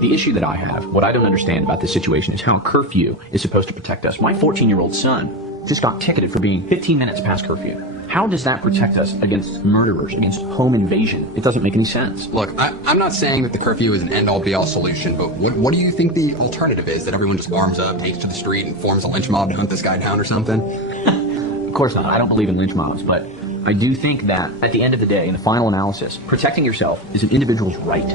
The issue that I have, what I don't understand about this situation is how a curfew is supposed to protect us. My 14-year-old son just got ticketed for being 15 minutes past curfew. How does that protect us against murderers, against home invasion? It doesn't make any sense. Look, I'm not saying that the curfew is an end-all be-all solution, but what do you think the alternative is? That everyone just arms up, takes to the street, and forms a lynch mob to hunt this guy down or something? Of course not. I don't believe in lynch mobs, but I do think that at the end of the day, in the final analysis, protecting yourself is an individual's right.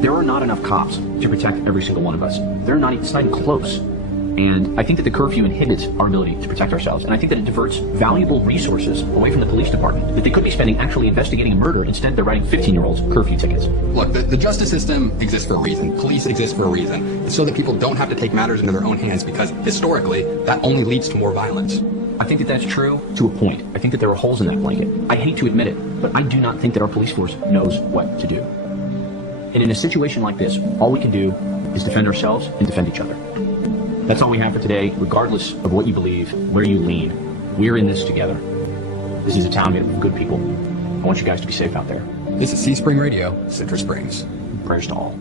There are not enough cops to protect every single one of us. It's not even close. And I think that the curfew inhibits our ability to protect ourselves. And I think that it diverts valuable resources away from the police department that they could be spending actually investigating a murder. Instead, they're writing 15-year-olds curfew tickets. Look, the justice system exists for a reason. Police exist for a reason. It's so that people don't have to take matters into their own hands, because historically, that only leads to more violence. I think that that's true to a point. I think that there are holes in that blanket. I hate to admit it, but I do not think that our police force knows what to do. And in a situation like this, all we can do is defend ourselves and defend each other. That's all we have for today, regardless of what you believe, where you lean. We're in this together. This is a town made of good people. I want you guys to be safe out there. This is Sea Spring Radio, Citrus Springs. Prayers to all.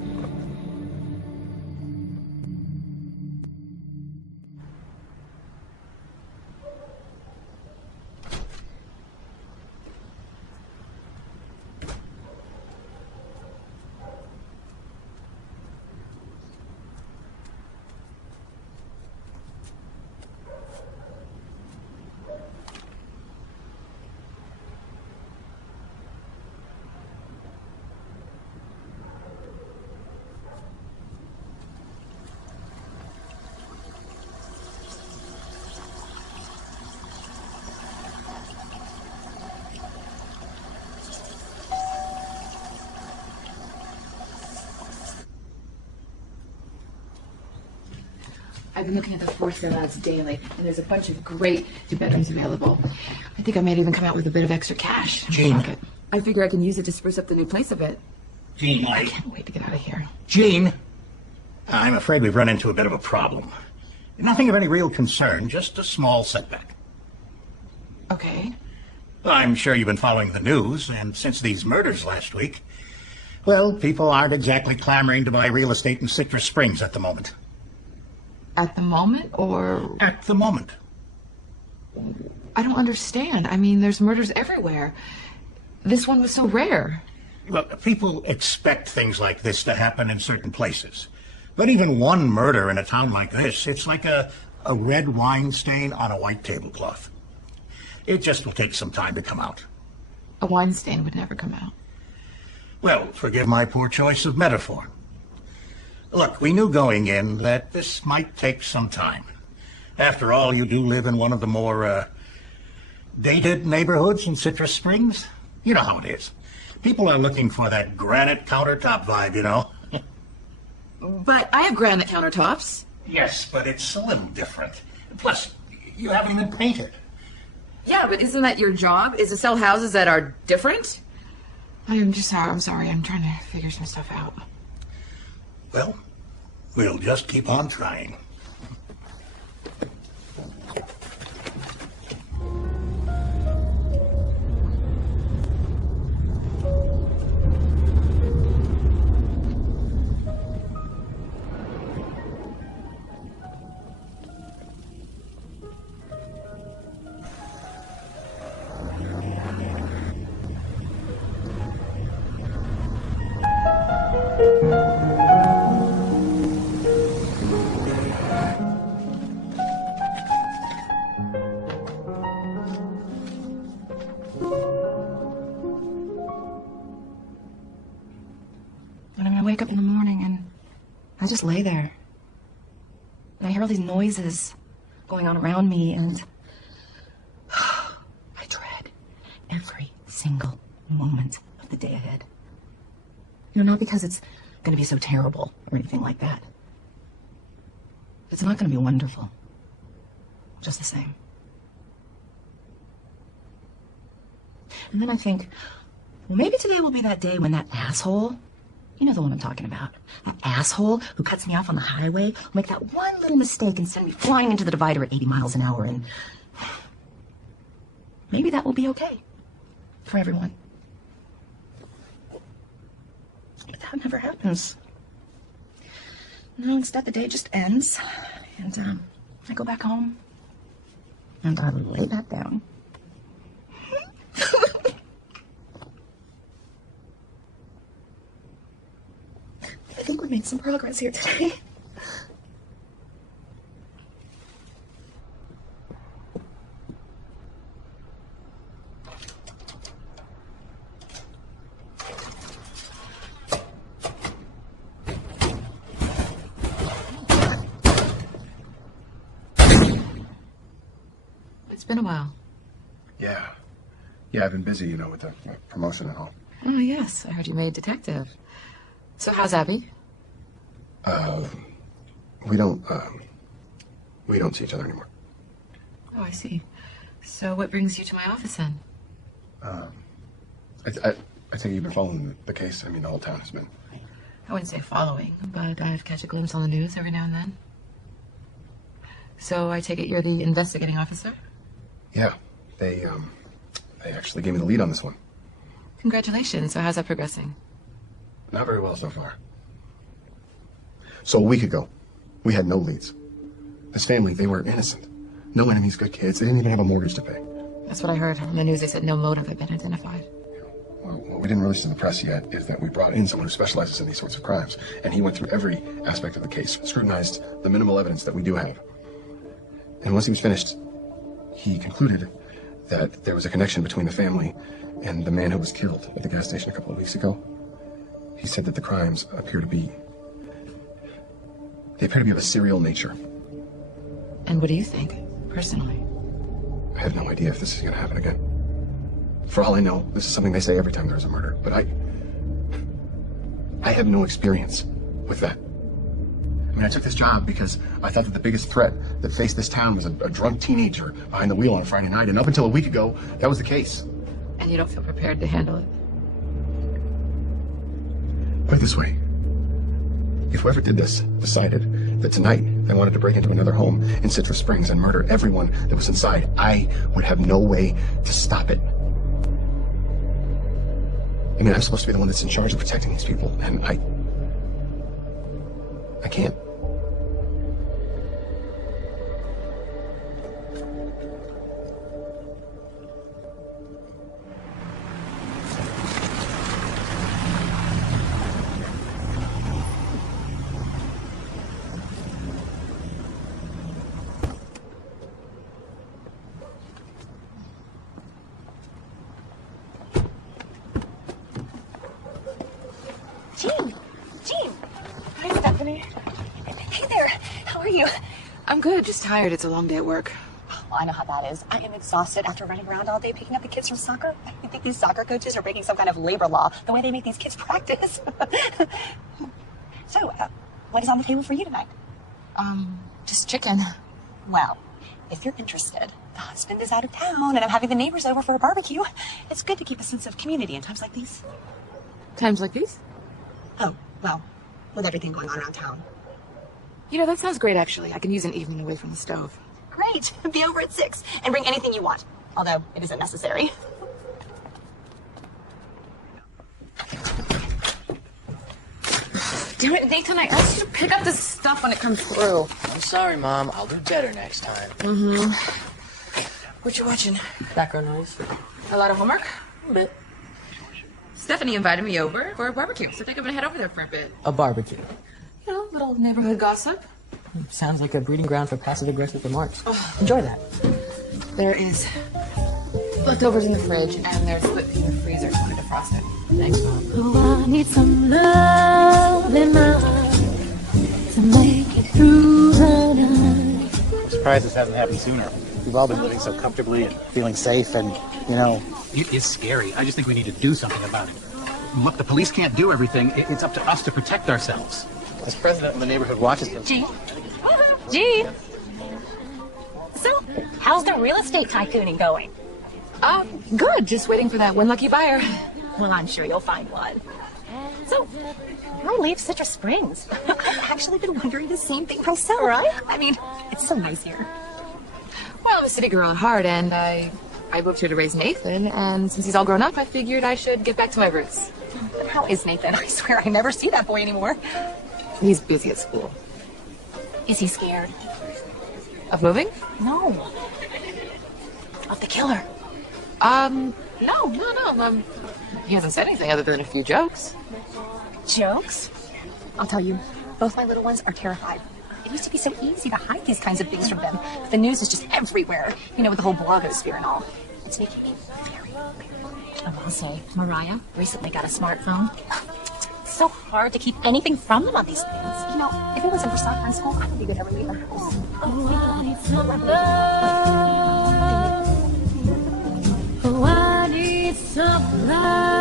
I've been looking at the for sale ads daily, and there's a bunch of great two-bedrooms available. I think I might even come out with a bit of extra cash. Jean. I figure I can use it to spruce up the new place a bit. Jean, I can't wait to get out of here. Jean, I'm afraid we've run into a bit of a problem. Nothing of any real concern, just a small setback. Okay. I'm sure you've been following the news, and since these murders last week, well, people aren't exactly clamoring to buy real estate in Citrus Springs at the moment. At the moment, or...? At the moment. I don't understand. I mean, there's murders everywhere. This one was so rare. Well, people expect things like this to happen in certain places. But even one murder in a town like this, it's like a red wine stain on a white tablecloth. It just will take some time to come out. A wine stain would never come out. Well, forgive my poor choice of metaphor. Look, we knew going in that this might take some time. After all, you do live in one of the more, dated neighborhoods in Citrus Springs. You know how it is. People are looking for that granite countertop vibe, you know. But I have granite countertops. Yes, but it's a little different. Plus, you haven't even painted. Yeah, but isn't that your job? Is to sell houses that are different? I'm sorry. I'm trying to figure some stuff out. Well, we'll just keep on trying. Wake up in the morning and I just lay there. And I hear all these noises going on around me, and I dread every single moment of the day ahead. You know, not because it's going to be so terrible or anything like that. It's not going to be wonderful. Just the same. And then I think, well, maybe today will be that day when that asshole, you know the one I'm talking about, that asshole who cuts me off on the highway, will make that one little mistake and send me flying into the divider at 80 miles an hour, and maybe that will be okay for everyone. But that never happens. No, instead the day just ends. And, I go back home. And I lay back down. I think we made some progress here today. It's been a while. Yeah. Yeah, I've been busy, with the promotion and all. Oh, yes. I heard you made detective. So how's Abby? We don't see each other anymore. Oh, I see. So what brings you to my office then? I think you've been following the case. I mean, the whole town has been. I wouldn't say following, but I'd catch a glimpse on the news every now and then. So I take it you're the investigating officer? Yeah. They actually gave me the lead on this one. Congratulations. So how's that progressing? Not very well so far. So a week ago, we had no leads. This family, they were innocent. No enemies, good kids. They didn't even have a mortgage to pay. That's what I heard on the news. They said no motive had been identified. Well, what we didn't release to the press yet is that we brought in someone who specializes in these sorts of crimes. And he went through every aspect of the case, scrutinized the minimal evidence that we do have. And once he was finished, he concluded that there was a connection between the family and the man who was killed at the gas station a couple of weeks ago. He said that the crimes appear to be of a serial nature. And what do you think, personally? I have no idea if this is going to happen again. For all I know, this is something they say every time there's a murder, but I have no experience with that. I mean, I took this job because I thought that the biggest threat that faced this town was a drunk teenager behind the wheel on a Friday night, and up until a week ago, that was the case. And you don't feel prepared to handle it? Put it this way. If whoever did this decided that tonight they wanted to break into another home in Citrus Springs and murder everyone that was inside, I would have no way to stop it. I mean, I'm supposed to be the one that's in charge of protecting these people, and I can't. Jean! Hi, Stephanie. Hey there. How are you? I'm good, just tired. It's a long day at work. Well, I know how that is. I am exhausted after running around all day picking up the kids from soccer. I think these soccer coaches are breaking some kind of labor law, the way they make these kids practice. So, what is on the table for you tonight? Just chicken. Well, if you're interested, the husband is out of town and I'm having the neighbors over for a barbecue. It's good to keep a sense of community in times like these. Times like these? Oh, well, with everything going on around town. You know, that sounds great, actually. I can use an evening away from the stove. Great. Be over at 6 and bring anything you want. Although, it isn't necessary. Damn it, Nathan, I asked you to pick up this stuff when it comes through. I'm sorry, Mom. I'll do better next time. What you watching? Background noise. A lot of homework? A bit. Stephanie invited me over for a barbecue, so I think I'm gonna head over there for a bit. A barbecue. You know, little neighborhood gossip. Sounds like a breeding ground for passive-aggressive remarks. Enjoy that. There is leftovers in the fridge, and there's whipped cream in the freezer. So I'm gonna defrost it. Thanks, Mom. Oh, I need some love in my life to make it through the night. I'm surprised this hasn't happened sooner. We've all been living so comfortably and feeling safe, and, it's scary. I just think we need to do something about it. Look, the police can't do everything. It's up to us to protect ourselves. As president of the neighborhood watches this. Gene? Gene? So, how's the real estate tycooning going? Good. Just waiting for that one lucky buyer. Well, I'm sure you'll find one. So, why leave Citrus Springs? I've actually been wondering the same thing myself. Right? I mean, it's so nice here. Well, I'm a city girl at heart, and I moved here to raise Nathan, and since he's all grown up, I figured I should get back to my roots. How is Nathan? I swear I never see that boy anymore. He's busy at school. Is he scared? Of moving? No. Of the killer. No. He hasn't said anything other than a few jokes. Jokes? I'll tell you, both my little ones are terrified. It used to be so easy to hide these kinds of things from them. But the news is just everywhere, you know, with the whole blogosphere and all. It's making me very paranoid. I will say, Mariah recently got a smartphone. It's so hard to keep anything from them on these things. You know, if it wasn't for soccer in school, I don't think they'd ever leave the house. Oh, I need some love. Oh, I need some love.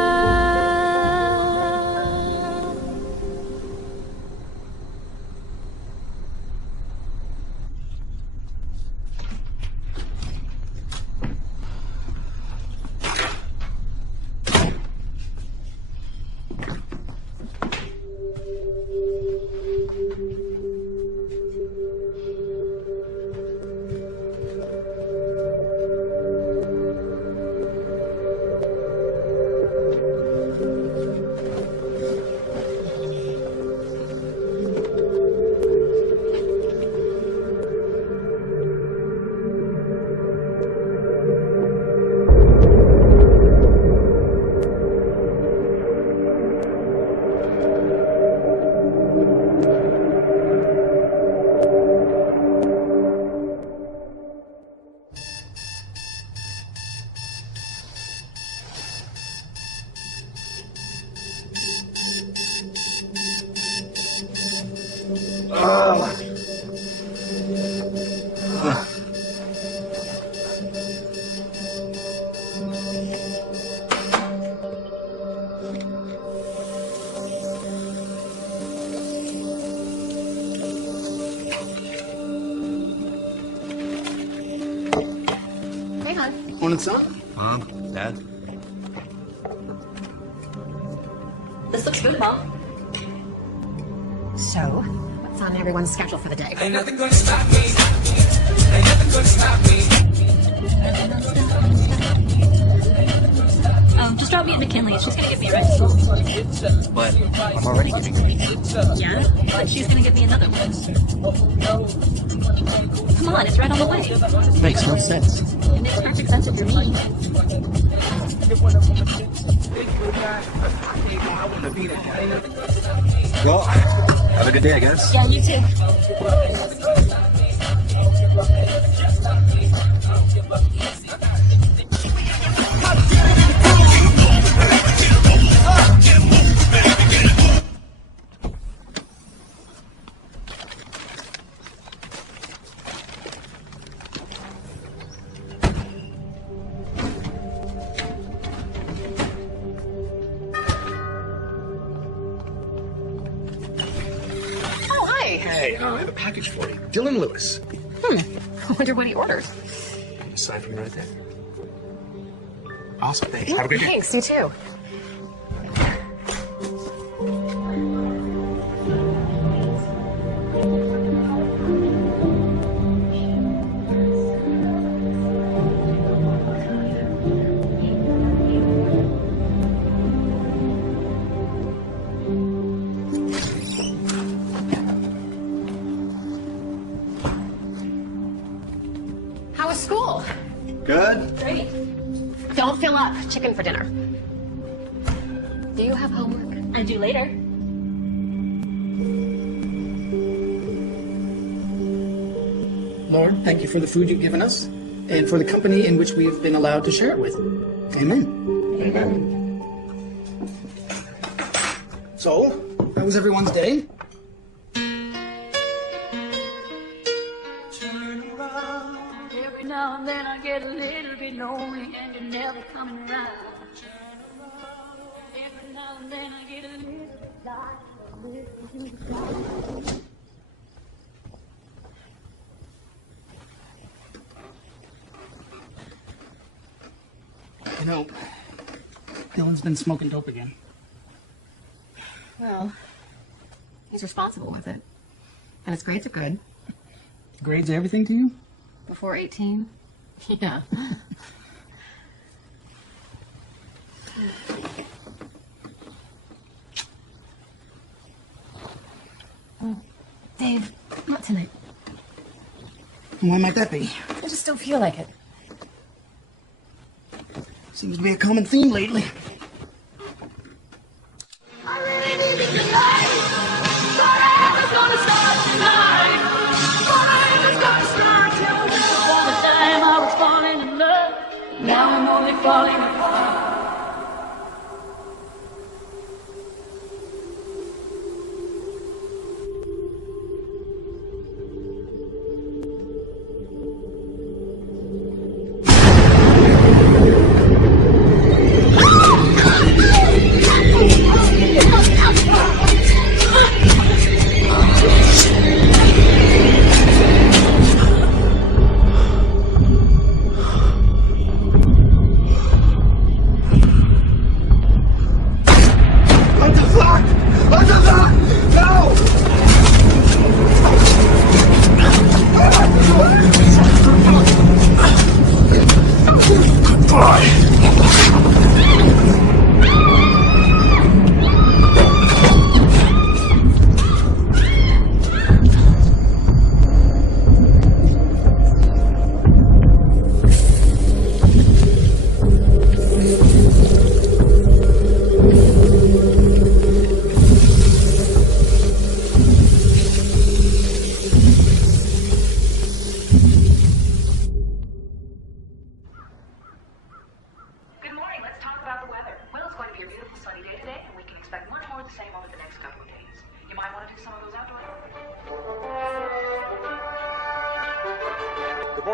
Morning, son. Mom, Dad. This looks good, Mom. So, what's on everyone's schedule for the day? Ain't nothing gonna stop me. Ain't nothing gonna stop me. Just drop me at McKinley. She's gonna give me a ride to school. But I'm already giving her one. Yeah? But she's gonna give me another one. Come on, it's right on the way. Makes no sense. It makes perfect sense if you're me. Well, have a good day, I guess. Yeah, you too. Hey, I have a package for you. Dylan Lewis. I wonder what he ordered. Sign for me right there. Awesome. Thanks. Have a good day. Thanks, you too. How was school? Good. Great. Don't fill up. Chicken for dinner. Do you have homework? I do later. Lord, thank you for the food you've given us and for the company in which we've been allowed to share it with. Amen. Amen. So, how was everyone's day? Every now and then I get a little bit lonely and you're never coming around. Every now and then I get a little bit tired of listening to the sound. You know, Dylan's been smoking dope again. Well, he's responsible with it. And his grades are good. Grades everything to you? Before 18. Yeah. Dad, Dave, not tonight. Why might that be? I just don't feel like it. Seems to be a common theme lately. Now I'm only falling apart.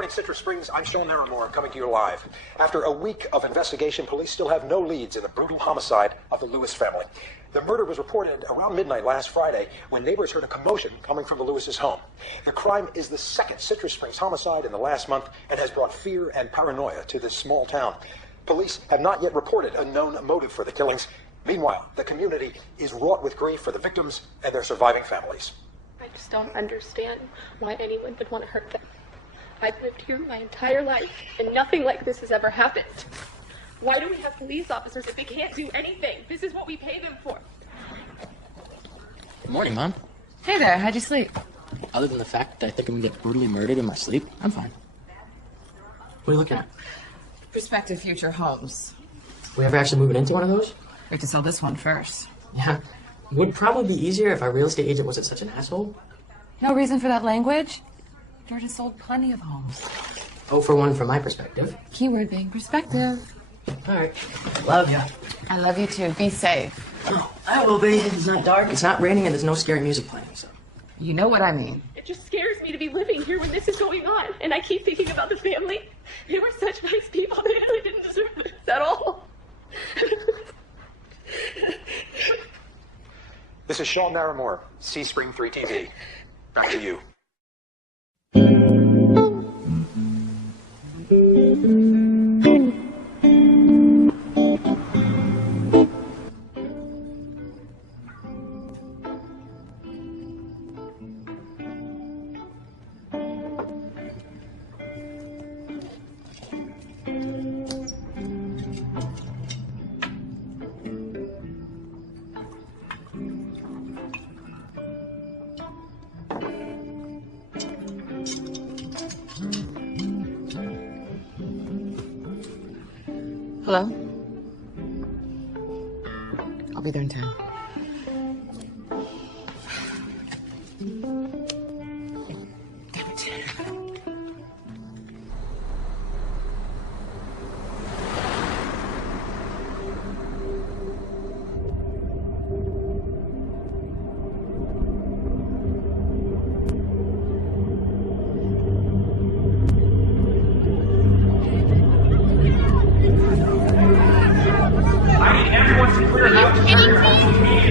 Citrus Springs, I'm Sean Naramore, coming to you live. After a week of investigation, police still have no leads in the brutal homicide of the Lewis family. The murder was reported around midnight last Friday when neighbors heard a commotion coming from the Lewis's home. The crime is the second Citrus Springs homicide in the last month and has brought fear and paranoia to this small town. Police have not yet reported a known motive for the killings. Meanwhile, the community is wrought with grief for the victims and their surviving families. I just don't understand why anyone would want to hurt them. I've lived here my entire life, and nothing like this has ever happened. Why do we have police officers if they can't do anything? This is what we pay them for. Good morning, Mom. Hey there, how'd you sleep? Other than the fact that I think I'm gonna get brutally murdered in my sleep, I'm fine. What are you looking at? Prospective future homes. We ever actually moving into one of those? We have to sell this one first. Yeah. Would probably be easier if our real estate agent wasn't such an asshole. No reason for that language? Georgia sold plenty of homes. Oh, for one, from my perspective. Keyword being perspective. All right. Love ya. I love you too. Be safe. Oh, I will be. It's not dark, it's not raining, and there's no scary music playing, so. You know what I mean. It just scares me to be living here when this is going on. And I keep thinking about the family. They were such nice people. They really didn't deserve this at all. This is Sean Naramore, C Spring 3 TV. Back to you. Hello? I'll be there in 10.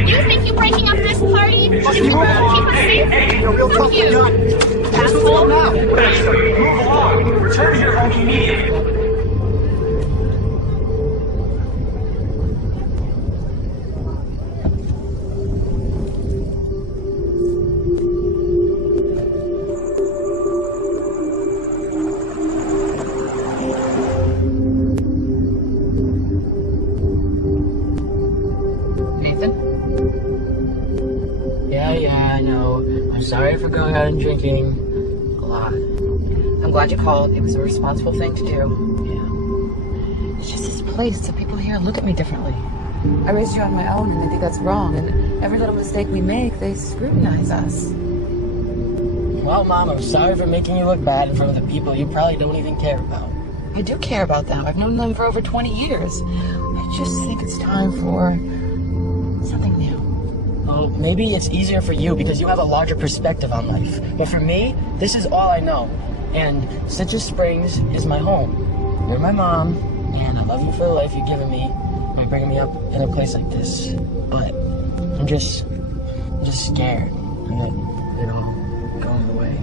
You think you breaking up this party is going to keep us safe? Fuck you, asshole. Move along. Return to your home immediately. sorry for going out and drinking a lot. I'm glad you called. It was a responsible thing to do. Yeah. It's just this place, so people here look at me differently. I raised you on my own, and they think that's wrong. And every little mistake we make, they scrutinize us. Well, Mom, I'm sorry for making you look bad in front of the people you probably don't even care about. I do care about them. I've known them for over 20 years. I just think it's time for something new. Well, maybe it's easier for you because you have a larger perspective on life. But for me, this is all I know. And Citrus Springs is my home. You're my mom, and I love you for the life you've given me by bringing me up in a place like this. But I'm just scared that it all going away.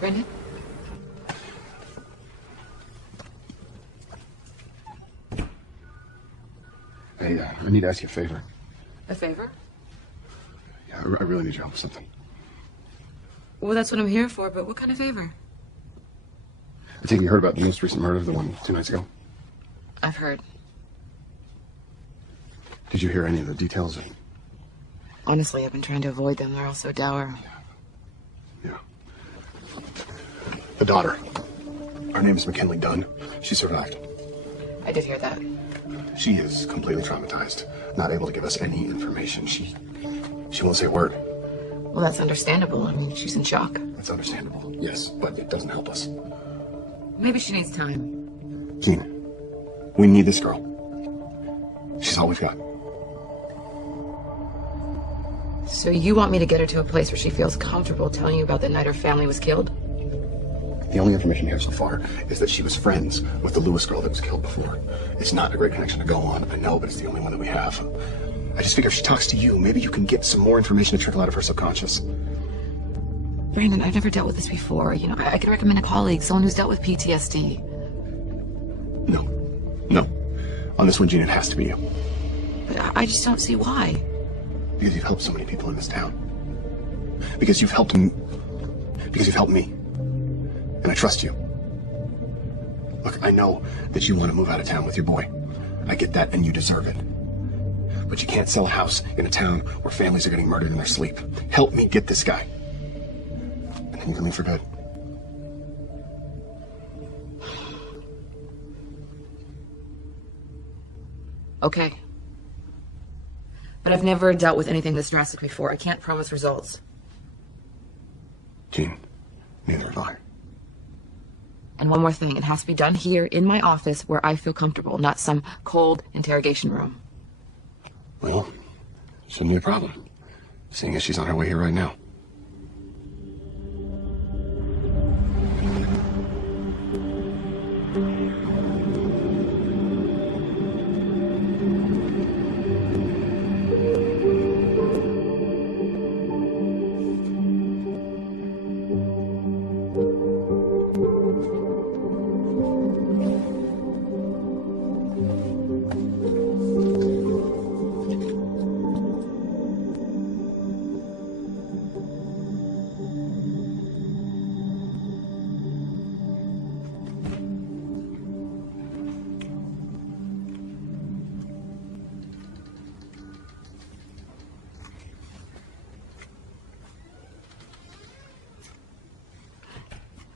Brendan? Hey, I need to ask you a favor. A favor? Yeah, I really need your help with something. Well, that's what I'm here for, but what kind of favor? I take it you heard about the most recent murder, the one 2 nights ago? I've heard. Did you hear any of the details? Honestly, I've been trying to avoid them. They're all so dour. Yeah. The daughter. Her name is McKinley Dunn. She survived. I did hear that. She is completely traumatized, not able to give us any information. She won't say a word. Well, that's understandable. I mean, she's in shock. That's understandable, yes, but it doesn't help us. Maybe she needs time. Gene, we need this girl. She's all we've got. So you want me to get her to a place where she feels comfortable telling you about the night her family was killed? The only information we have so far is that she was friends with the Lewis girl that was killed before. It's not a great connection to go on, I know, but it's the only one that we have. I just figure if she talks to you, maybe you can get some more information to trickle out of her subconscious. Brandon, I've never dealt with this before. You know, I could recommend a colleague, someone who's dealt with PTSD. No. On this one, Gene, it has to be you. But I just don't see why. Because you've helped so many people in this town. Because you've helped me. Because you've helped me. And I trust you. Look, I know that you want to move out of town with your boy. I get that, and you deserve it. But you can't sell a house in a town where families are getting murdered in their sleep. Help me get this guy. And then you can leave for good. Okay. But I've never dealt with anything this drastic before. I can't promise results. Gene, neither have I. And one more thing, it has to be done here in my office where I feel comfortable, not some cold interrogation room. Well, shouldn't be a problem, seeing as she's on her way here right now.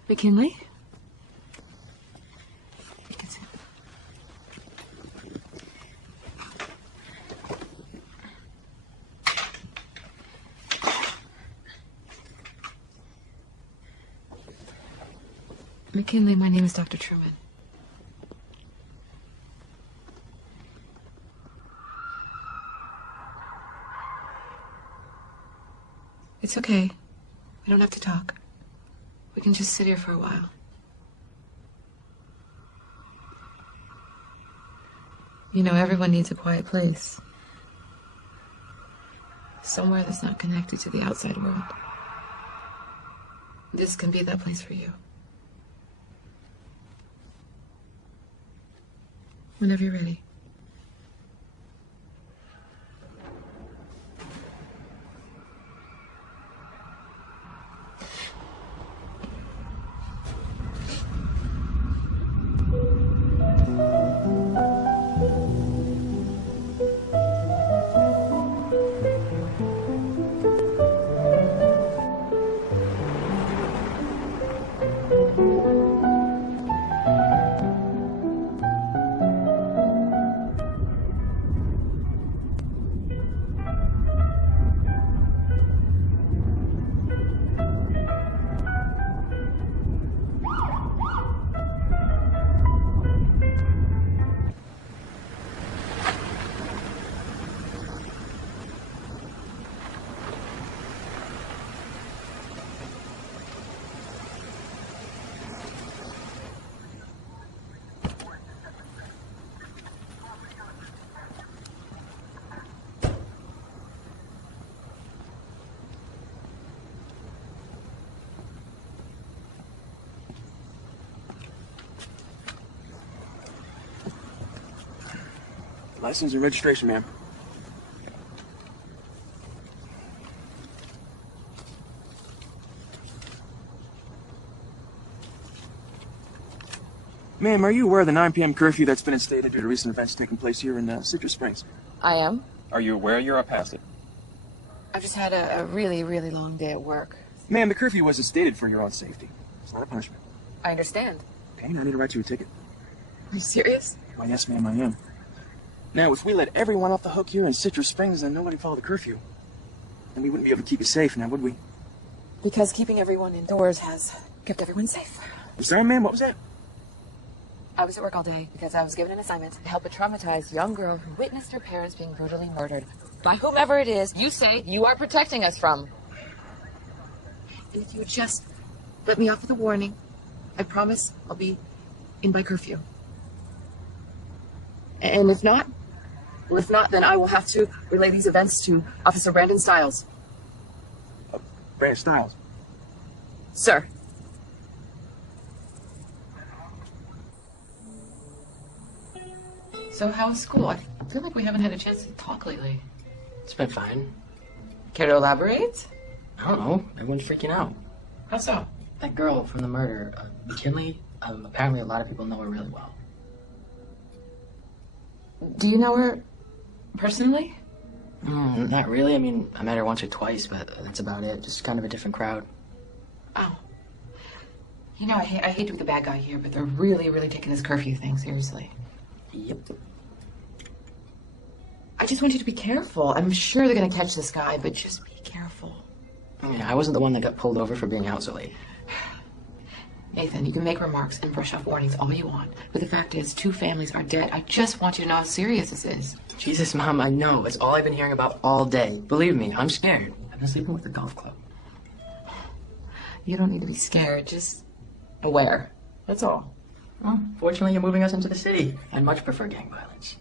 McKinley? McKinley, my name is Dr. Truman. It's okay. We don't have to talk. We can just sit here for a while. You know, everyone needs a quiet place. Somewhere that's not connected to the outside world. This can be that place for you. Whenever you're ready. License and registration, ma'am. Ma'am, are you aware of the 9 p.m. curfew that's been instated due to recent events taking place here in Citrus Springs? I am. Are you aware you're up past it? I've just had a really, really long day at work. Ma'am, the curfew was instated for your own safety. It's not a punishment. I understand. Okay, now I need to write you a ticket. Are you serious? Why, yes, ma'am, I am. Now, if we let everyone off the hook here in Citrus Springs, then nobody followed the curfew. And we wouldn't be able to keep you safe now, would we? Because keeping everyone indoors has kept everyone safe. I'm sorry, ma'am, what was that? I was at work all day because I was given an assignment to help a traumatized young girl who witnessed her parents being brutally murdered by whomever it is you say you are protecting us from. If you would just let me off with a warning, I promise I'll be in by curfew. And if not, then I will have to relay these events to Officer Brandon Stiles. Brandon Stiles? Sir. So how's school? I feel like we haven't had a chance to talk lately. It's been fine. Care to elaborate? I don't know. Everyone's freaking out. How so? That girl from the murder, McKinley, apparently a lot of people know her really well. Do you know her personally? Not really. I mean, I met her once or twice, but that's about it. Just kind of a different crowd. Oh. You know, I hate to be the bad guy here, but they're really, really taking this curfew thing seriously. Yep. I just want you to be careful. I'm sure they're going to catch this guy, but just be careful. Yeah, I wasn't the one that got pulled over for being out so late. Nathan, you can make remarks and brush off warnings all you want, but the fact is 2 families are dead. I just want you to know how serious this is. Jesus, Mom, I know. It's all I've been hearing about all day. Believe me, I'm scared. I've been sleeping with the golf club. You don't need to be scared, just aware. That's all. Well, fortunately, you're moving us into the city. I much prefer gang violence.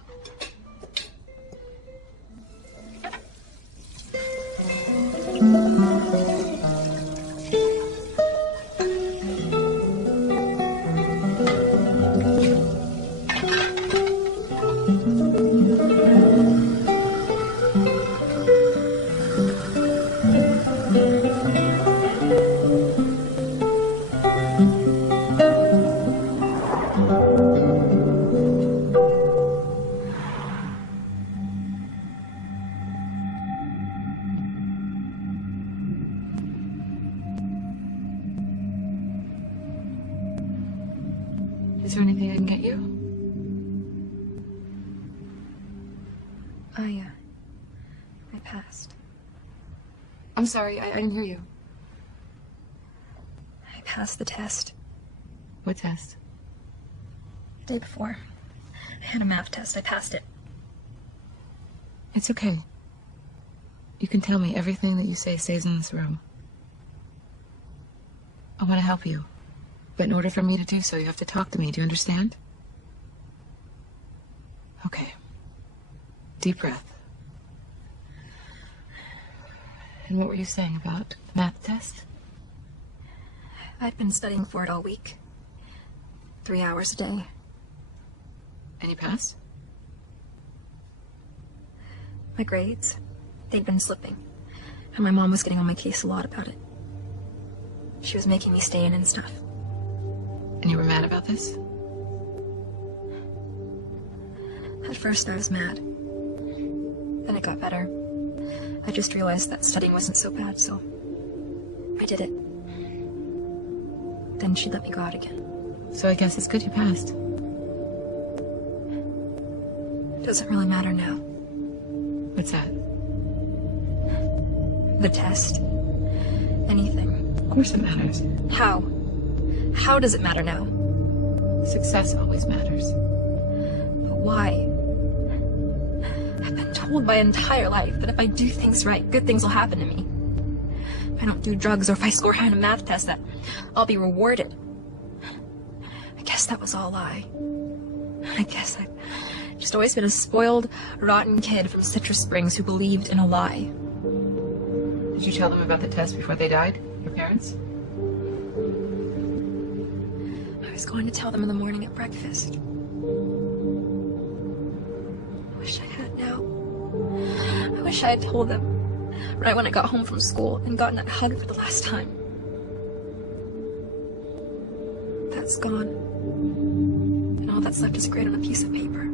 Is there anything I can get you? I passed. I'm sorry, I didn't hear you. I passed the test. What test? The day before. I had a math test. I passed it. It's okay. You can tell me everything that you say stays in this room. I want to help you. But in order for me to do so, you have to talk to me. Do you understand? Okay. Deep breath. And what were you saying about the math test? I'd been studying for it all week. 3 hours a day. And you passed? My grades, they'd been slipping. And my mom was getting on my case a lot about it. She was making me stay in and stuff. And you were mad about this? At first I was mad. Then it got better. I just realized that studying wasn't so bad, so I did it. Then she let me go out again. So I guess it's good you passed. It doesn't really matter now. What's that? The test. Anything. Of course it matters. How? How does it matter now? Success always matters. But why? I've been told my entire life that if I do things right, good things will happen to me. If I don't do drugs or if I score high on a math test, that I'll be rewarded. I guess that was all a lie. I guess I've just always been a spoiled, rotten kid from Citrus Springs who believed in a lie. Did you tell them about the test before they died? Your parents? I was going to tell them in the morning at breakfast. I wish I had now. I wish I had told them right when I got home from school and gotten that hug for the last time. That's gone. And all that's left is a grade on a piece of paper.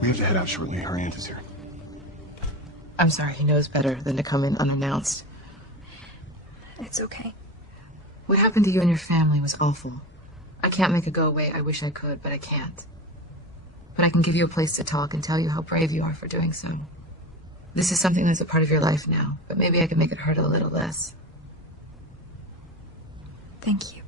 We have to head out shortly. Our aunt is here. I'm sorry, he knows better than to come in unannounced. It's okay. What happened to you and your family was awful. I can't make it go away. I wish I could, but I can't. But I can give you a place to talk and tell you how brave you are for doing so. This is something that's a part of your life now, but maybe I can make it hurt a little less. Thank you.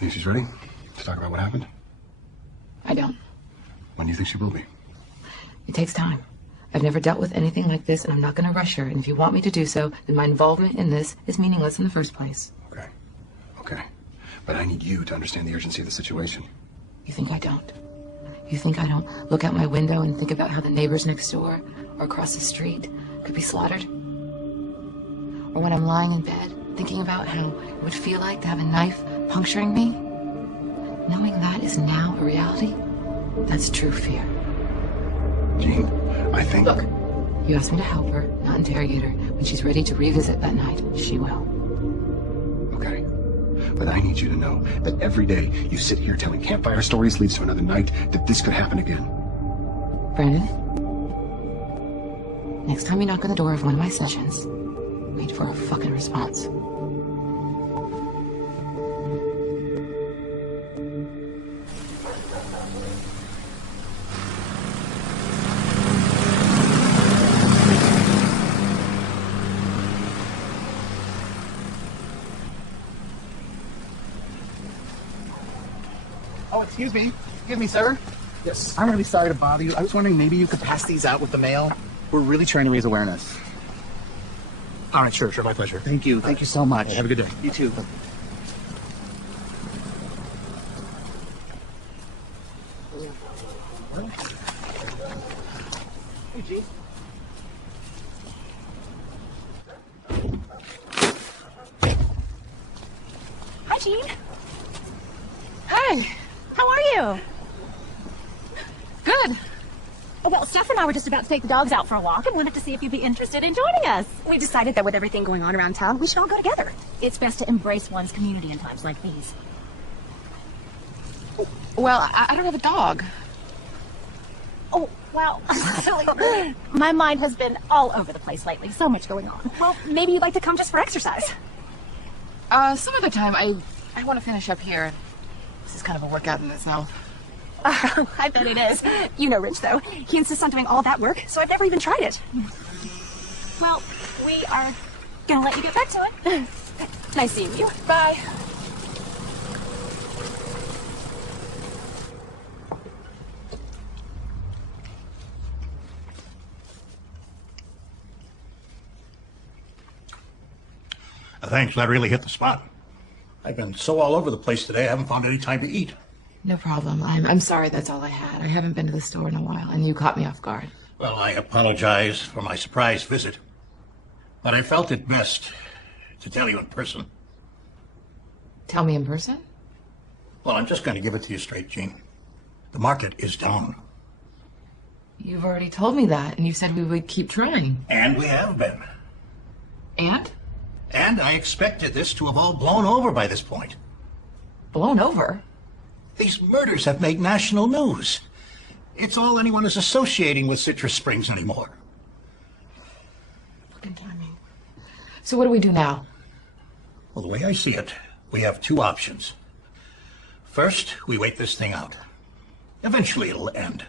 Think she's ready to talk about what happened? I don't. When do you think she will be? It takes time. I've never dealt with anything like this, and I'm not going to rush her. And if you want me to do so, then my involvement in this is meaningless in the first place. Okay. Okay. But I need you to understand the urgency of the situation. You think I don't? You think I don't look out my window and think about how the neighbors next door or across the street could be slaughtered? Or when I'm lying in bed, thinking about how it would feel like to have a knife puncturing me? Knowing that is now a reality, that's true fear. Jean, I think... Look, you asked me to help her, not interrogate her. When she's ready to revisit that night, she will. Okay. But I need you to know that every day you sit here telling campfire stories leads to another night that this could happen again. Brandon, next time you knock on the door of one of my sessions, wait for a fucking response. Oh, excuse me, sir. Yes. I'm really sorry to bother you. I was wondering maybe you could pass these out with the mail. We're really trying to raise awareness. All right, sure, my pleasure. Thank you so much. Have a good day. You too. Hey, G. Hi, Jean. Hi. How are you? Good. Well, Steph and I were just about to take the dogs out for a walk and wanted to see if you'd be interested in joining us. We decided that with everything going on around town, we should all go together. It's best to embrace one's community in times like these. Well, I don't have a dog. Oh, wow. My mind has been all over the place lately. So much going on. Well, maybe you'd like to come just for exercise. Some other time. I want to finish up here. This is kind of a workout in itself. I bet it is. You know Rich, though. He insists on doing all that work, so I've never even tried it. Well, we are gonna let you get back to it. Nice seeing you. Bye. Thanks, that really hit the spot. I've been so all over the place today, I haven't found any time to eat. No problem. I'm sorry that's all I had. I haven't been to the store in a while, and you caught me off guard. Well, I apologize for my surprise visit, but I felt it best to tell you in person. Tell me in person? Well, I'm just going to give it to you straight, Jean. The market is down. You've already told me that, and you said we would keep trying. And we have been. And? And I expected this to have all blown over by this point. Blown over? These murders have made national news. It's all anyone is associating with Citrus Springs anymore. Fucking timing. So what do we do now? Well, the way I see it, we have two options. First, we wait this thing out. Eventually it'll end.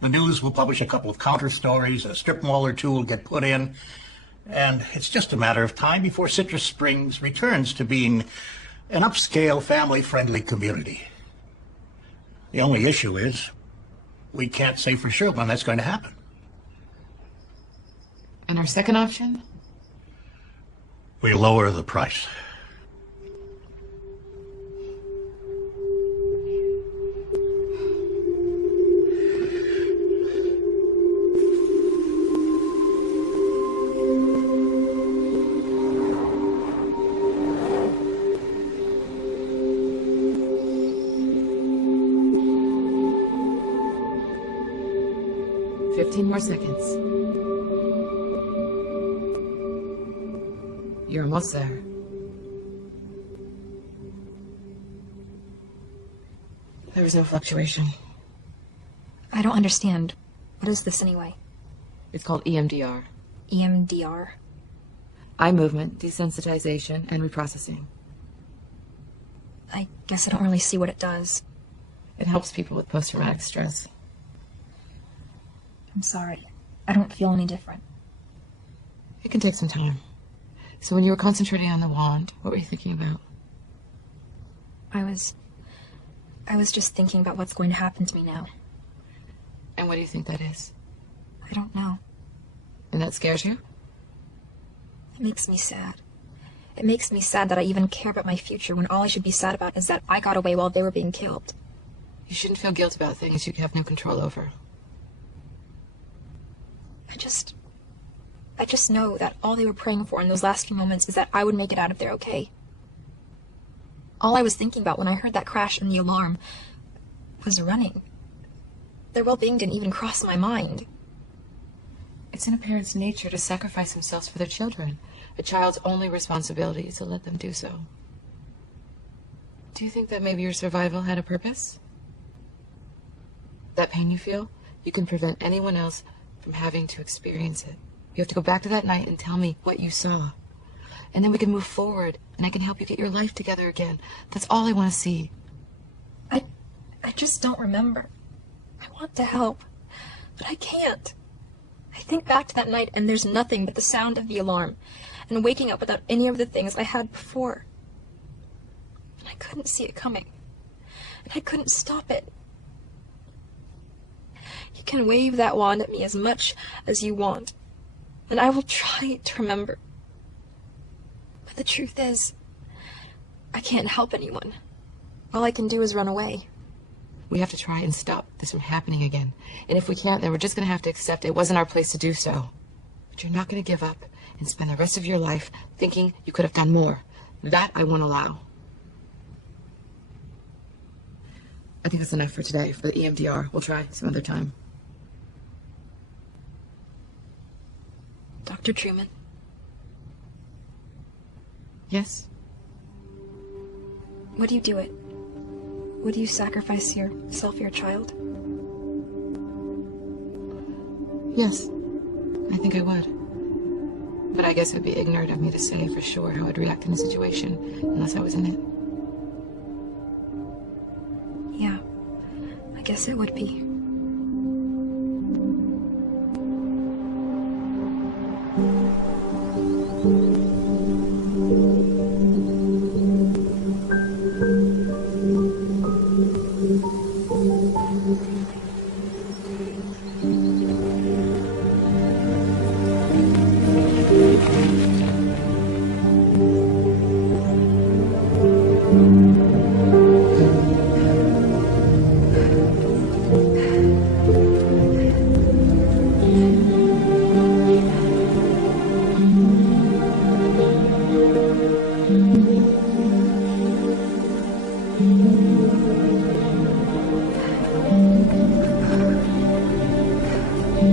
The news will publish a couple of counter stories, a strip mall or two will get put in, and it's just a matter of time before Citrus Springs returns to being an upscale, family-friendly community. The only issue is, we can't say for sure when that's going to happen. And our second option? We lower the price. More seconds. You're almost there. There was no fluctuation. I don't understand. What is this anyway? It's called EMDR. EMDR? Eye movement, desensitization, and reprocessing. I guess I don't really see what it does. It helps people with post-traumatic stress. I'm sorry. I don't feel any different. It can take some time. So when you were concentrating on the wand, what were you thinking about? I was just thinking about what's going to happen to me now. And what do you think that is? I don't know. And that scares you? It makes me sad. It makes me sad that I even care about my future when all I should be sad about is that I got away while they were being killed. You shouldn't feel guilt about things you have no control over. I just know that all they were praying for in those last few moments is that I would make it out of there okay. All I was thinking about when I heard that crash and the alarm was running. Their well-being didn't even cross my mind. It's in a parent's nature to sacrifice themselves for their children. A child's only responsibility is to let them do so. Do you think that maybe your survival had a purpose? That pain you feel, you can prevent anyone else from having to experience it. You have to go back to that night and tell me what you saw. And then we can move forward, and I can help you get your life together again. That's all I want to see. I just don't remember. I want to help, but I can't. I think back to that night, and there's nothing but the sound of the alarm, and waking up without any of the things I had before. And I couldn't see it coming, and I couldn't stop it. You can wave that wand at me as much as you want, and I will try to remember. But the truth is, I can't help anyone. All I can do is run away. We have to try and stop this from happening again. And if we can't, then we're just going to have to accept it wasn't our place to do so. But you're not going to give up and spend the rest of your life thinking you could have done more. That I won't allow. I think that's enough for today, for the EMDR. We'll try some other time. Dr. Truman? Yes? Would you do it? Would you sacrifice yourself for your child? Yes. I think I would. But I guess it would be ignorant of me to say for sure how I'd react in a situation unless I was in it. Yeah. I guess it would be. Hi.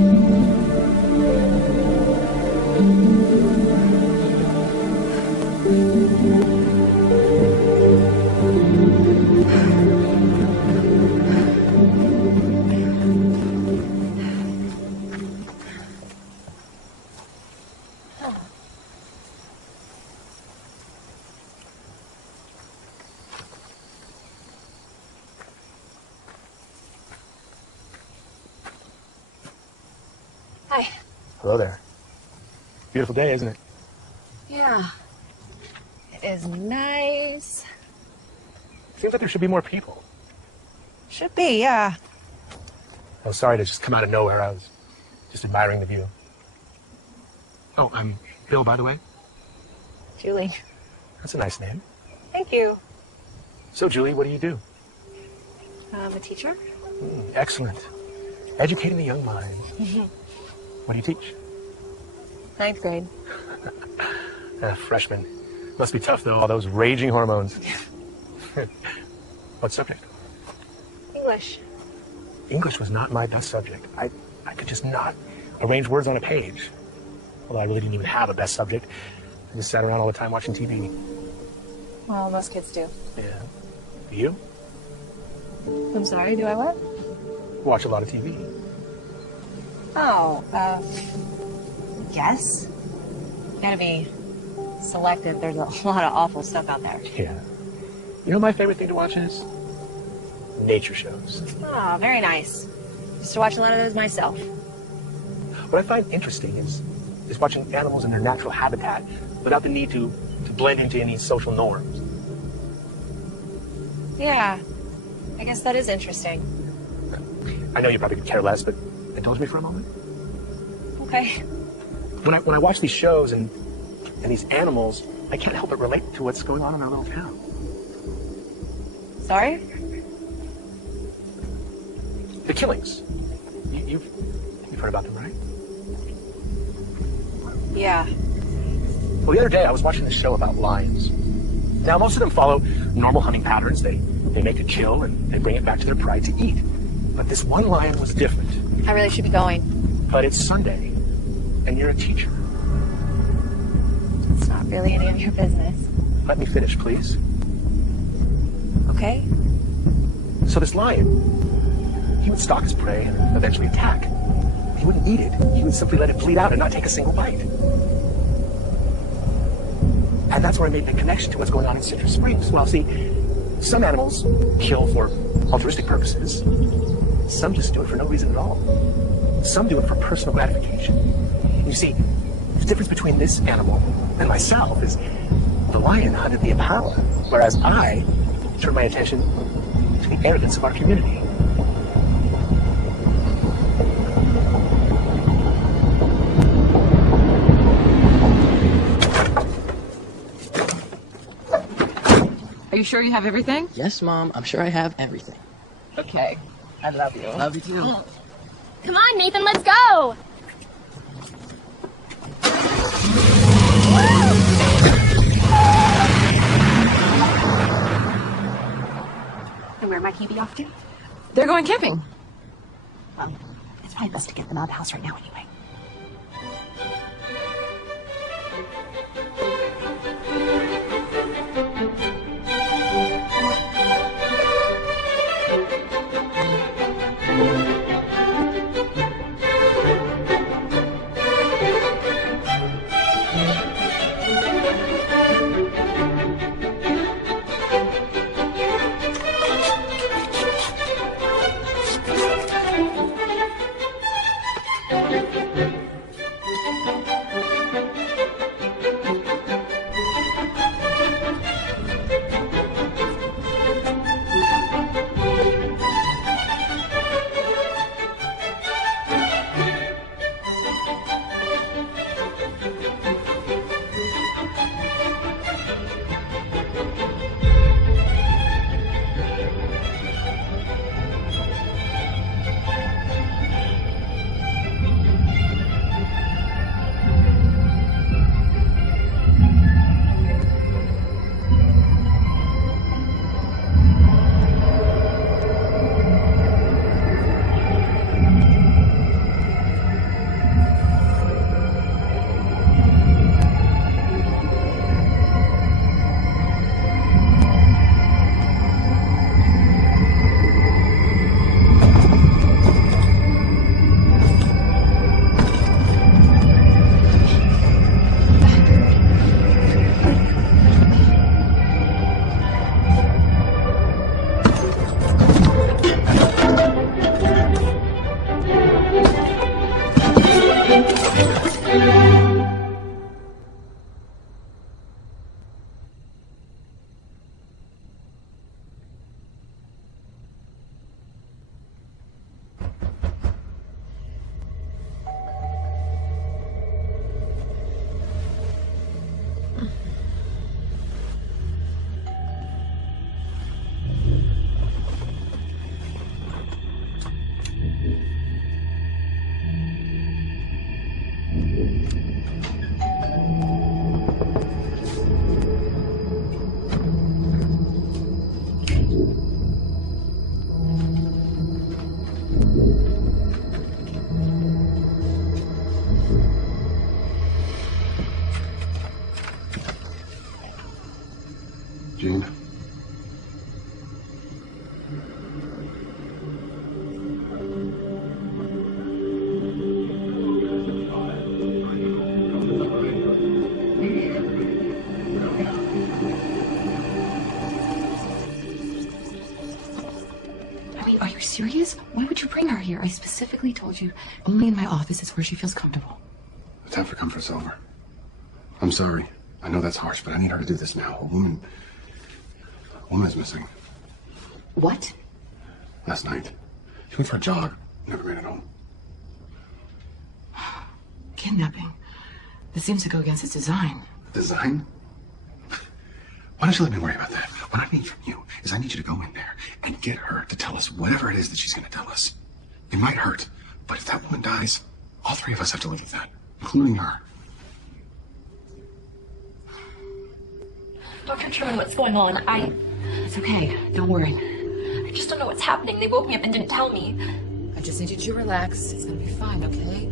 Hello there. Beautiful day, isn't it? Yeah. It is nice. Seems like there should be more people. Should be, yeah. Oh, sorry to just come out of nowhere. I was just admiring the view. Oh, I'm Bill, by the way. Julie. That's a nice name. Thank you. So, Julie, what do you do? I'm a teacher. Excellent. Educating the young minds. What do you teach? 9th grade. Freshman. Must be tough, though, all those raging hormones. What subject? English. English was not my best subject. I could just not arrange words on a page. Although I really didn't even have a best subject. I just sat around all the time watching TV. Well, most kids do. Yeah. You? I'm sorry, do I what? Watch a lot of TV. Oh, yes. Gotta be selective. There's a lot of awful stuff out there. Yeah. You know my favorite thing to watch is? Nature shows. Oh, very nice. Used to watch a lot of those myself. What I find interesting is watching animals in their natural habitat without the need to blend into any social norms. Yeah, I guess that is interesting. I know you probably could care less, but indulge me for a moment. Okay. When I watch these shows and these animals, I can't help but relate to what's going on in our little town. Sorry? The killings. You've heard about them, right? Yeah. Well, the other day I was watching this show about lions. Now, most of them follow normal hunting patterns. They make a kill and they bring it back to their pride to eat. But this one lion was different. I really should be going. But it's Sunday, and you're a teacher. It's not really any of your business. Let me finish, please. Okay. So this lion, he would stalk his prey and eventually attack. He wouldn't eat it. He would simply let it bleed out and not take a single bite. And that's where I made the connection to what's going on in Citrus Springs. Well, see, some animals kill for altruistic purposes. Some just do it for no reason at all. Some do it for personal gratification. You see, the difference between this animal and myself is the lion hunted the impala, whereas I turned my attention to the arrogance of our community. Are you sure you have everything? Yes, Mom. I'm sure I have everything. Okay. I love you. Love you too. Come on, Nathan, let's go! And where might he be off to? They're going camping. Well, it's probably best to get them out of the house right now anyway. Gene. Wait, are you serious? Why would you bring her here? I specifically told you only in my office is where she feels comfortable. The time for comfort's over. I'm sorry. I know that's harsh, but I need her to do this now. A woman is missing. What? Last night. She went for a jog. Never made it home. Kidnapping. This seems to go against its design. Design? Why don't you let me worry about that? What I need from you is I need you to go in there and get her to tell us whatever it is that she's going to tell us. It might hurt, but if that woman dies, all three of us have to live with that, including her. Dr. Truman, what's going on? It's okay. Don't worry. I just don't know what's happening. They woke me up and didn't tell me. I just need you to relax. It's gonna be fine, okay?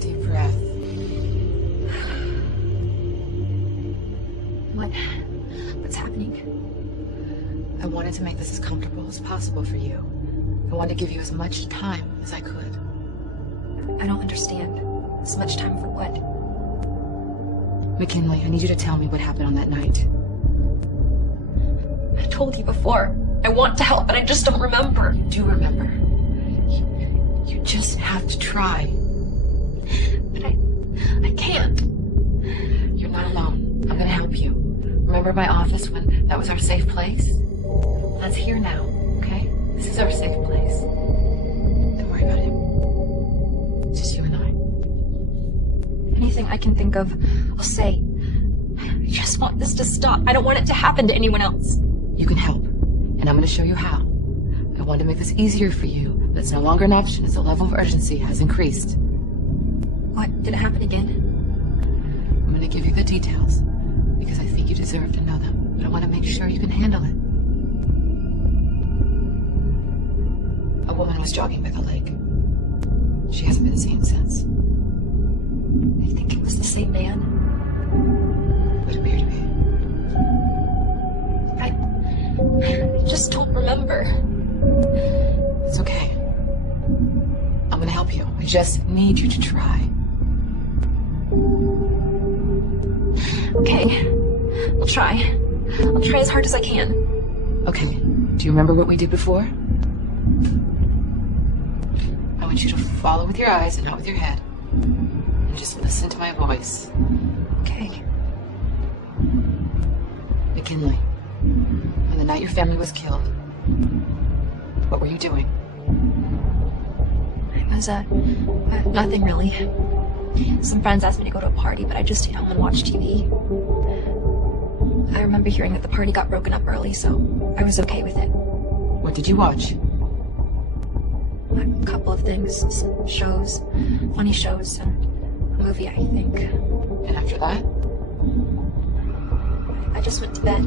Deep breath. What's happening? I wanted to make this as comfortable as possible for you. I wanted to give you as much time as I could. I don't understand. As much time for what? McKinley, I need you to tell me what happened on that night. I told you before. I want to help, but I just don't remember. You do remember. You just have to try. But I can't. You're not alone. I'm gonna help you. Remember my office when that was our safe place? That's here now, okay? This is our safe place. Don't worry about it. Just you and I. Anything I can think of, I'll say. I just want this to stop. I don't want it to happen to anyone else. You can help, and I'm going to show you how. I want to make this easier for you, but it's no longer an option as the level of urgency has increased. What? Did it happen again? I'm going to give you the details, because I think you deserve to know them, but I want to make sure you can handle it. A woman was jogging by the lake. She hasn't been seen since. I think it was the same man. Would appear to be. I just don't remember. It's okay. I'm gonna help you. I just need you to try. Okay. I'll try. I'll try as hard as I can. Okay. Do you remember what we did before? I want you to follow with your eyes and not with your head. And just listen to my voice. Okay. McKinley, on the night your family was killed, what were you doing? I was, nothing really. Some friends asked me to go to a party, but I just stayed home and watched TV. I remember hearing that the party got broken up early, so I was okay with it. What did you watch? A couple of things. Some shows. Funny shows, and a movie, I think. And after that? I just went to bed.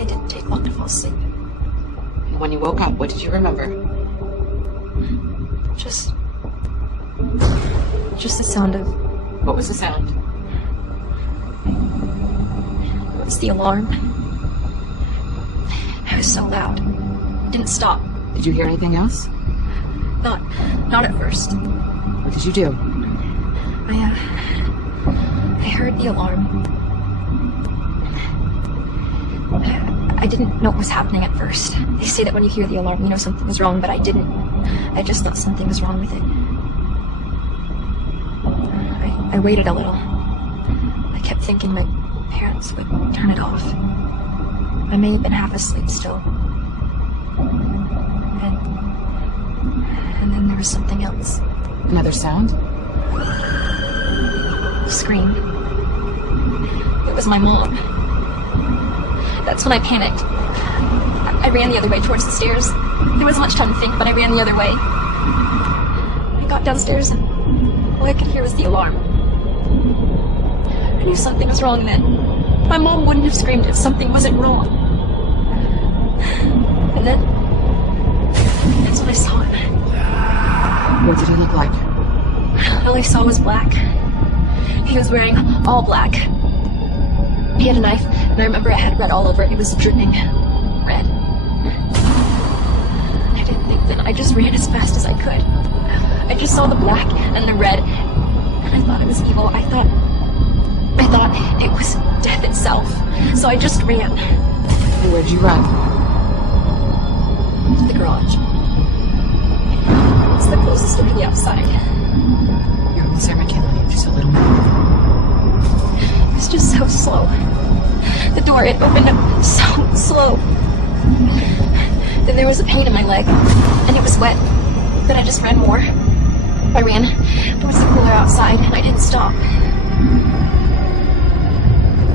It didn't take long to fall asleep. And when you woke up, what did you remember? Just the sound of... What was the sound? It was the alarm. It was so loud. It didn't stop. Did you hear anything else? Not at first. What did you do? I heard the alarm. I didn't know what was happening at first. They say that when you hear the alarm, you know something was wrong, but I didn't. I just thought something was wrong with it. I waited a little. I kept thinking my parents would turn it off. I may have been half asleep still. And then there was something else. Another sound? A scream. It was my mom. That's when I panicked. I ran the other way towards the stairs. There wasn't much time to think, but I ran the other way. I got downstairs and all I could hear was the alarm. I knew something was wrong then. My mom wouldn't have screamed if something wasn't wrong. And then, that's when I saw him. What did he look like? All I saw was black. He was wearing all black. He had a knife, and I remember it had red all over it. It was dripping red. I didn't think then. I just ran as fast as I could. I just saw the black and the red, and I thought it was evil. I thought it was death itself. So I just ran. And where'd you run? To the garage. It's the closest door to the outside. You're almost there, Michaela. You're just a little more. It was just so slow. The door, it opened up so slow. Then there was a pain in my leg, and it was wet. Then I just ran more. I ran towards the cooler outside, and I didn't stop.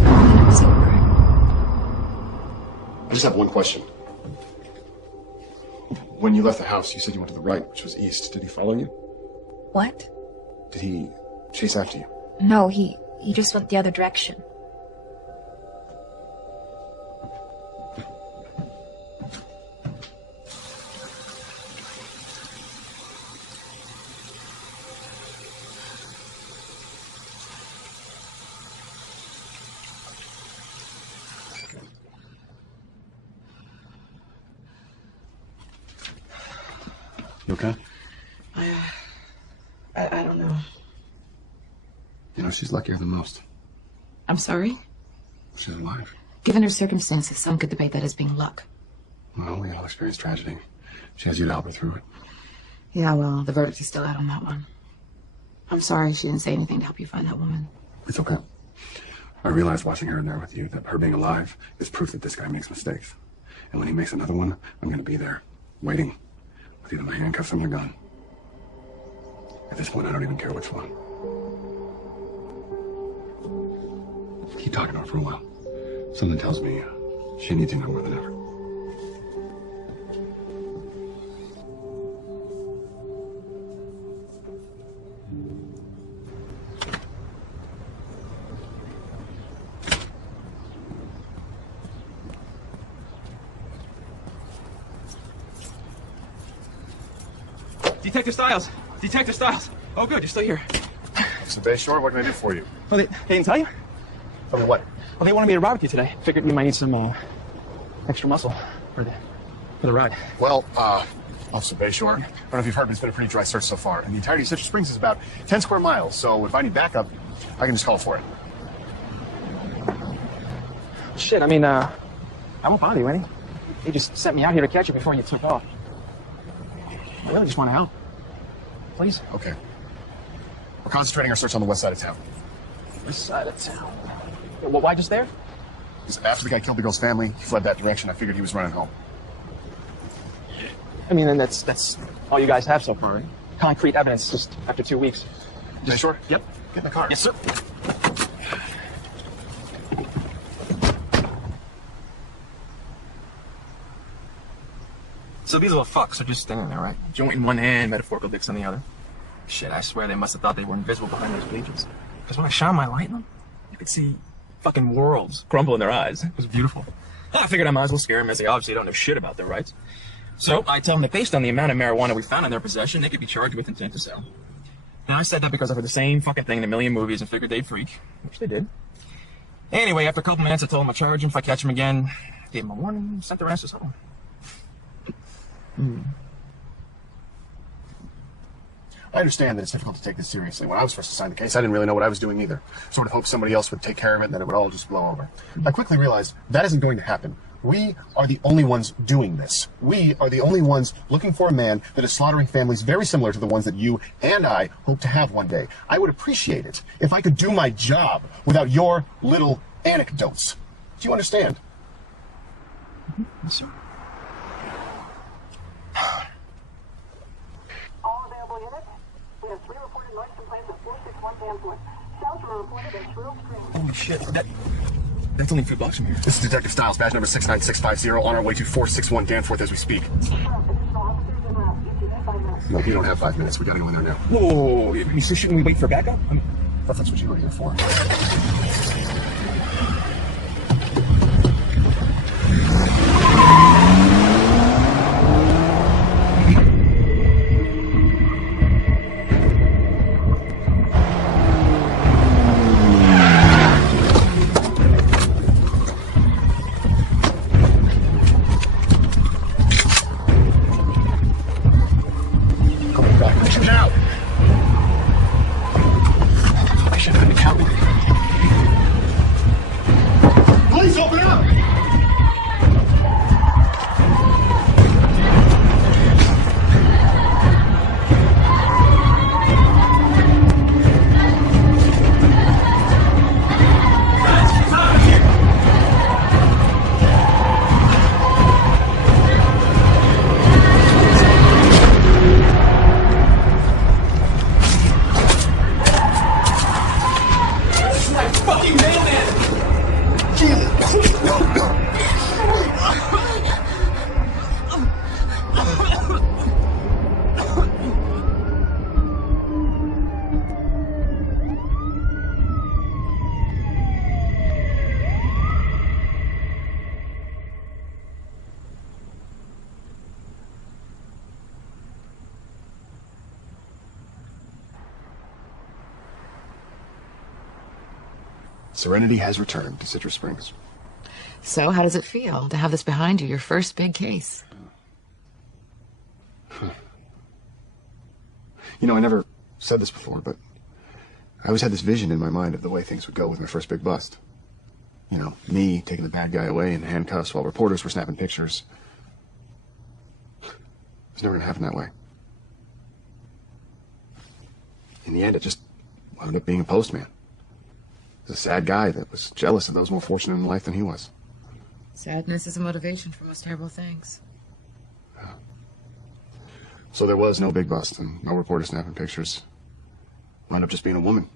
And it was over. I just have one question. When you left the house, you said you went to the right, which was east. Did he follow you? What? Did he chase after you? No, he just went the other direction. You okay? I don't know. You know, she's luckier than most. I'm sorry? She's alive. Given her circumstances, some could debate that as being luck. Well, we all experience tragedy. She has you to help her through it. Yeah, well, the verdict is still out on that one. I'm sorry she didn't say anything to help you find that woman. It's okay. I realized watching her in there with you that her being alive is proof that this guy makes mistakes. And when he makes another one, I'm going to be there, waiting, with either my handcuffs or my gun. At this point, I don't even care which one. Keep talking to her for a while. Something tells me she needs you now more than ever. Detective Stiles! Detective Stiles! Oh, good, you're still here. So, Bay Shore, what can I do for you? Oh, they didn't tell you? Tell me what? Well, they wanted me to ride with you today. Figured you might need some extra muscle for the ride. Well, Officer Bay Shore, I don't know if you've heard, but it's been a pretty dry search so far. And the entirety of Citrus Springs is about 10 square miles. So if I need backup, I can just call for it. Shit, I mean, I won't bother you any. They just sent me out here to catch you before you took off. I really just want to help. Please? Okay. We're concentrating our search on the west side of town. West side of town? Well, why just there? Because after the guy killed the girl's family, he fled that direction. I figured he was running home. I mean, then that's all you guys have so far, right? Concrete evidence just after 2 weeks. Bay Shore? Yep. Get in the car. Yes, sir. So these little fucks are just standing there, right? Joint in one hand, metaphorical dicks in the other. Shit, I swear they must have thought they were invisible behind those bleachers. Because when I shone my light in them, you could see fucking worlds crumble in their eyes. It was beautiful. I figured I might as well scare them, as they obviously don't know shit about their rights. So I tell them that based on the amount of marijuana we found in their possession, they could be charged with intent to sell. Now, I said that because I've heard the same fucking thing in a million movies and figured they'd freak, which they did. Anyway, after a couple minutes, I told them I'd charge them if I catch them again. Gave them a warning, sent their asses home. I understand that it's difficult to take this seriously. When I was first assigned the case, I didn't really know what I was doing either. Sort of hoped somebody else would take care of it and then it would all just blow over. I quickly realized that isn't going to happen We are the only ones doing this. We are the only ones looking for a man that is slaughtering families very similar to the ones that you and I hope to have one day. I would appreciate it if I could do my job without your little anecdotes. Do you understand? Yes, sir. All available units. We have 3 reported noise complaints at 461 Danforth. Shouts were reported at shrill screams. Holy shit. That's only a few blocks from here. This is Detective Styles, badge number 69650, on our way to 461 Danforth as we speak. No, you don't have 5 minutes. We gotta go in there now. Whoa, so shouldn't we wait for backup? I mean, that's what you were here for. Serenity has returned to Citrus Springs. So, how does it feel to have this behind you, your first big case? You know, I never said this before, but I always had this vision in my mind of the way things would go with my first big bust. You know, me taking the bad guy away in handcuffs while reporters were snapping pictures. It was never going to happen that way. In the end, it just wound up being a postman. He was a sad guy that was jealous of those more fortunate in life than he was. Sadness is a motivation for most terrible things. So there was no big bust and no reporter snapping pictures. Wound up just being a woman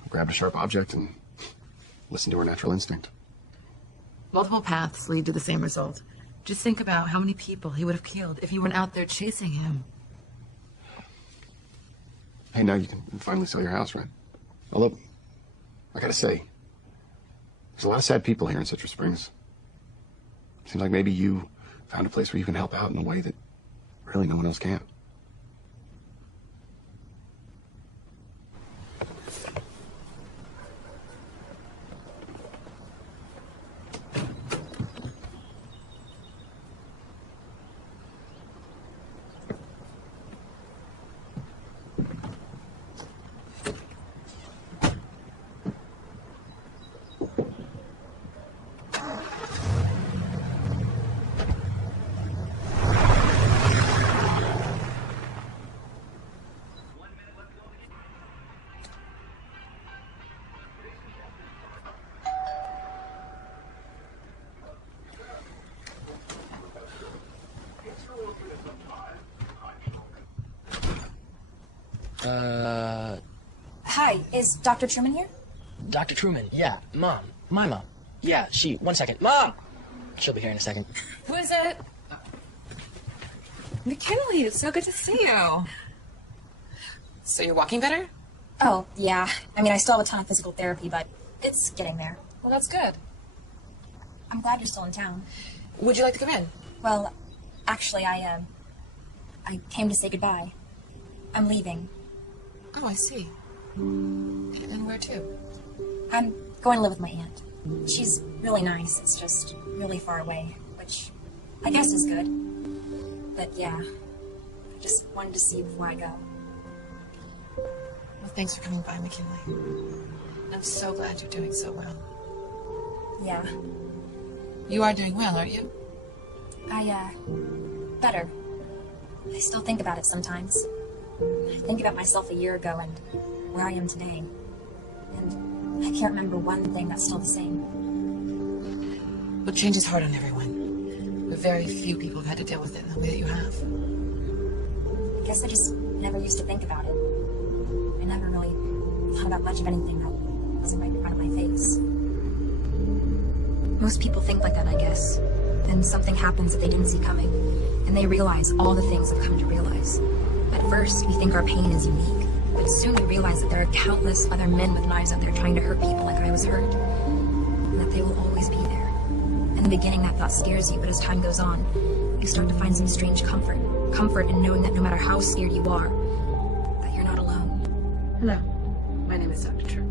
who grabbed a sharp object and listened to her natural instinct. Multiple paths lead to the same result. Just think about how many people he would have killed if you weren't out there chasing him. Hey, now you can finally sell your house, right? Although, I gotta say, there's a lot of sad people here in Citrus Springs. Seems like maybe you found a place where you can help out in a way that really no one else can. Hi, is Dr. Truman here? Dr. Truman, yeah. Mom. My mom. Yeah, she. 1 second. Mom! She'll be here in a second. Who is it? McKinley, it's so good to see you. So you're walking better? Oh, yeah. I mean, I still have a ton of physical therapy, but it's getting there. Well, that's good. I'm glad you're still in town. Would you like to come in? Well, actually, I came to say goodbye. I'm leaving. Oh, I see. And where to? I'm going to live with my aunt. She's really nice. It's just really far away, which I guess is good. But yeah, I just wanted to see you before I go. Well, thanks for coming by, McKinley. I'm so glad you're doing so well. Yeah. You are doing well, aren't you? Better. I still think about it sometimes. I think about myself a year ago and where I am today. And I can't remember one thing that's still the same. Well, change is hard on everyone. But very few people have had to deal with it in the way that you have. I guess I just never used to think about it. I never really thought about much of anything that wasn't right in front of my face. Most people think like that, I guess. Then something happens that they didn't see coming, and they realize all the things they've come to realize. At first, we think our pain is unique, but soon we realize that there are countless other men with knives out there trying to hurt people like I was hurt, and that they will always be there. In the beginning, that thought scares you, but as time goes on, you start to find some strange comfort in knowing that no matter how scared you are, that you're not alone. Hello, my name is Dr. True.